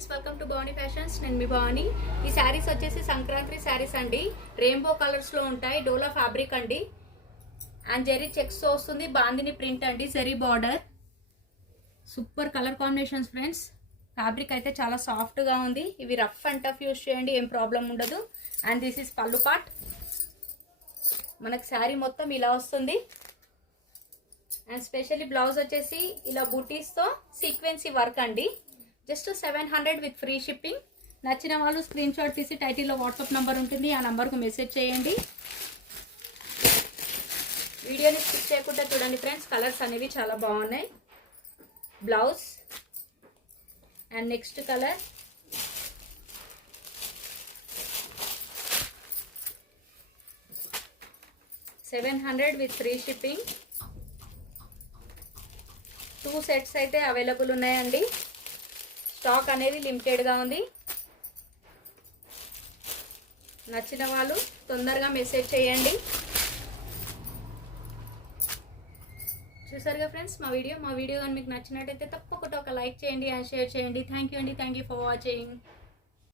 Friends, welcome to Bhavani fashions. నేను మీ భవానీ. ఈ శారీస్ వచ్చేసి సంక్రాంతి శారీస్ అండి. రెయిన్బో కలర్స్ లో ఉంటాయి. డోలా ఫ్యాబ్రిక్ అండి. అండ్ జెరీ చెక్స్ వస్తుంది. బాందిని ప్రింట్ అండి. Zari border. Super colour combinations friends. Fabric అయితే చాలా సాఫ్ట్ గా ఉంది. ఇవి రఫ్ అండ్ టఫ్ యూస్ చేయండి, ఏం ప్రాబ్లం ఉండదు. అండ్ దిస్ ఇస్ పల్లు పార్ట్. మనకు శారీ మొత్తం ఇలా వస్తుంది. అండ్ స్పెషల్లీ బ్లౌజ్ వచ్చేసి ఇలా బూటీస్ తో సీక్వెన్సీ వర్క్ అండి. Just 700 with free shipping. నచ్చిన వాళ్ళు స్క్రీన్ షాట్ తీసి టైటిల్లో వాట్సాప్ నంబర్ ఉంటుంది, ఆ నంబర్కు మెసేజ్ చేయండి. వీడియోని స్కిప్ చేయకుండా చూడండి ఫ్రెండ్స్. కలర్స్ అనేవి చాలా బాగున్నాయి. Blouse and next colour $700 with free shipping. 2 sets అయితే అవైలబుల్ ఉన్నాయండి. స్టాక్ అనేది లిమిటెడ్గా ఉంది. నచ్చిన వాళ్ళు తొందరగా మెసేజ్ చేయండి. చూసారుగా ఫ్రెండ్స్ మా వీడియో కానీ మీకు నచ్చినట్టయితే తప్పకుండా ఒక లైక్ చేయండి అండ్ షేర్ చేయండి. థ్యాంక్ యూ అండి. Thank you for watching.